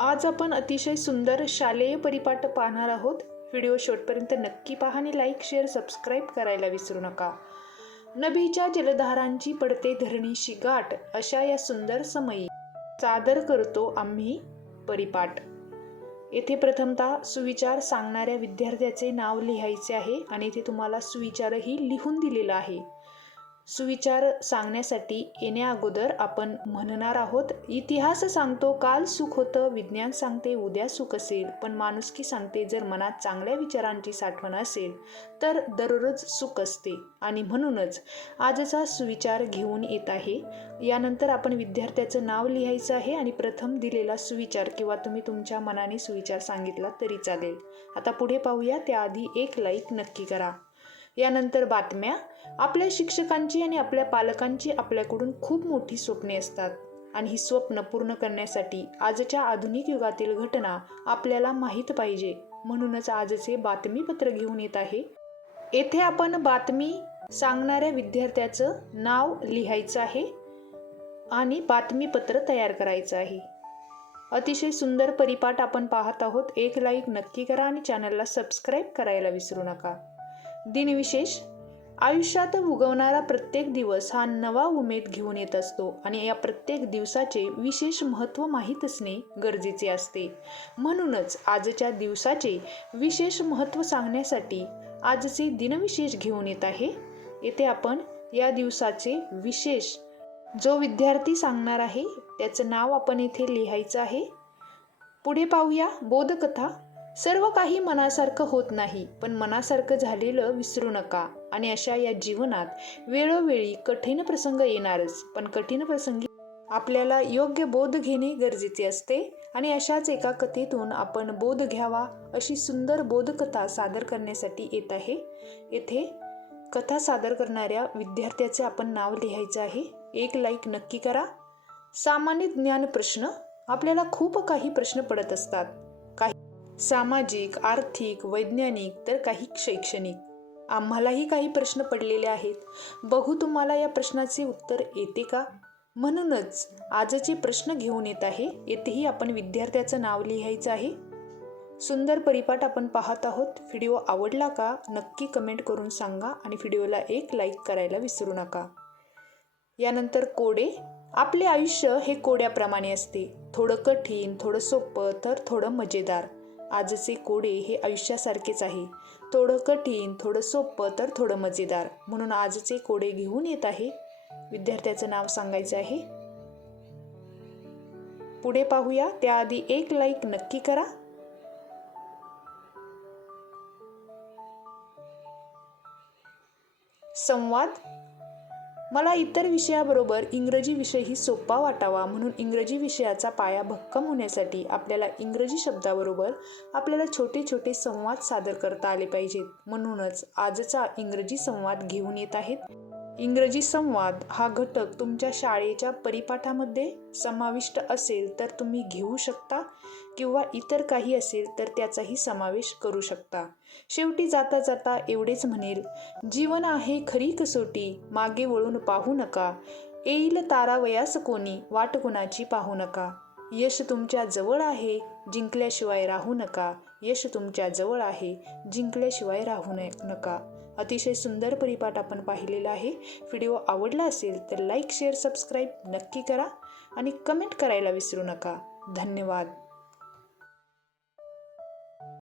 आज आपण अतिशय सुंदर शालेय परिपाठ पाहणार आहोत। व्हिडिओ शेवटपर्यंत नक्की पहा आणि लाईक शेअर सबस्क्राईब करायला विसरू नका। नभीच्या जलधारांची पडते धरणीशी गाठ, अशा या सुंदर समयी सादर करतो आम्ही परिपाठ। येथे प्रथमतः सुविचार सांगणाऱ्या विद्यार्थ्याचे नाव लिहायचे आहे आणि इथे तुम्हाला सुविचारही लिहून दिलेला आहे। सुविचार सांगण्यासाठी येण्या अगोदर आपण म्हणणार आहोत, इतिहास सांगतो काल सुख होतं, विज्ञान सांगते उद्या सुख असेल, पण माणुसकी सांगते जर मनात चांगल्या विचारांची साठवण असेल तर दररोज सुख असते। आणि म्हणूनच आजचा सुविचार घेऊन येत आहे। यानंतर आपण विद्यार्थ्याचं नाव लिहायचं आहे आणि प्रथम दिलेला सुविचार किंवा तुम्ही तुमच्या मनाने सुविचार सांगितला तरी चालेल। आता पुढे पाहूया, त्याआधी एक लाईक नक्की करा। यानंतर बातम्या। आपल्या शिक्षकांची आणि आपल्या पालकांची आपल्याकडून खूप मोठी स्वप्ने असतात आणि ही स्वप्न पूर्ण करण्यासाठी आजच्या आधुनिक युगातील घटना आपल्याला माहीत पाहिजे। म्हणूनच आजचे बातमीपत्र घेऊन येत आहे। येथे आपण बातमी सांगणाऱ्या विद्यार्थ्याचं नाव लिहायचं आहे आणि बातमीपत्र तयार करायचं आहे। अतिशय सुंदर परिपाठ आपण पाहत आहोत। एक लाईक नक्की करा आणि चॅनलला सबस्क्राईब करायला विसरू नका। दिनविशेष। आयुष्यात उगवणारा प्रत्येक दिवस हा नवा उमेद घेऊन येत असतो आणि या प्रत्येक दिवसाचे विशेष महत्त्व माहीत असणे गरजेचे असते। म्हणूनच आजच्या दिवसाचे विशेष महत्त्व सांगण्यासाठी आजचे दिनविशेष घेऊन येत आहे। येथे आपण या दिवसाचे विशेष जो विद्यार्थी सांगणार आहे त्याचं नाव आपण येथे लिहायचं आहे। पुढे पाहूया, बोधकथा। सर्व काही मनासारखं होत नाही, पण मनासारखं झालेलं विसरू नका। आणि अशा या जीवनात वेळोवेळी कठीण प्रसंग येणारच, पण कठीण प्रसंगी आपल्याला योग्य बोध घेणे गरजेचे असते। आणि अशाच एका कथेतून आपण बोध घ्यावा अशी सुंदर बोधकथा सादर करण्यासाठी येत आहे। येथे कथा सादर करणाऱ्या विद्यार्थ्याचे आपण नाव लिहायचं आहे। एक लाईक नक्की करा। सामान्य ज्ञान प्रश्न। आपल्याला खूप काही प्रश्न पडत असतात, काही सामाजिक, आर्थिक, वैज्ञानिक तर काही शैक्षणिक। आम्हालाही काही प्रश्न पडलेले आहेत। बघू तुम्हाला या प्रश्नाचे उत्तर येते का? म्हणूनच आजचे प्रश्न घेऊन येत आहे। येथेही आपण विद्यार्थ्याचं नाव लिहायचं आहे। सुंदर परिपाठ आपण पाहत आहोत। व्हिडिओ आवडला का नक्की कमेंट करून सांगा आणि व्हिडिओला एक लाईक करायला विसरू नका। यानंतर कोडे। आपले आयुष्य हे कोड्याप्रमाणे असते, थोडं कठीण, थोडं सोपं तर थोडं मजेदार। आजचे कोडे हे आयुष्यासारखेच आहे, थोडं कठीण, थोडं सोपं तर थोडं मजेदार। म्हणून आजचे कोडे घेऊन येत आहे। विद्यार्थ्याचं नाव सांगायचं आहे। पुढे पाहूया, त्याआधी एक लाईक नक्की करा। संवाद। मला इतर विषयाबरोबर इंग्रजी विषयही सोपा वाटावा, म्हणून इंग्रजी विषयाचा पाया भक्कम होण्यासाठी आपल्याला इंग्रजी शब्दाबरोबर आपल्याला छोटे छोटे संवाद सादर करता आले पाहिजेत। म्हणूनच आजचा इंग्रजी संवाद घेऊन येत आहेत। इंग्रजी संवाद हा घटक तुमच्या शाळेच्या परिपाठामध्ये समाविष्ट असेल तर तुम्ही घेऊ शकता किंवा इतर काही असेल तर त्याचाही समावेश करू शकता। शेवटी जाता जाता एवढेच म्हणेल, जीवन आहे खरी कसोटी, मागे वळून पाहू नका, येईल तारावयास कोणी, वाट कुणाची पाहू नका। यश तुमच्या जवळ आहे, जिंकल्याशिवाय राहू नका, यश तुमच्या जवळ आहे, जिंकल्याशिवाय राहू नका। अतिशय सुंदर परिपाठ आपण पाहिलेला आहे। व्हिडिओ आवडला असेल तर लाईक शेअर सबस्क्राईब नक्की करा आणि कमेंट करायला विसरू नका। धन्यवाद।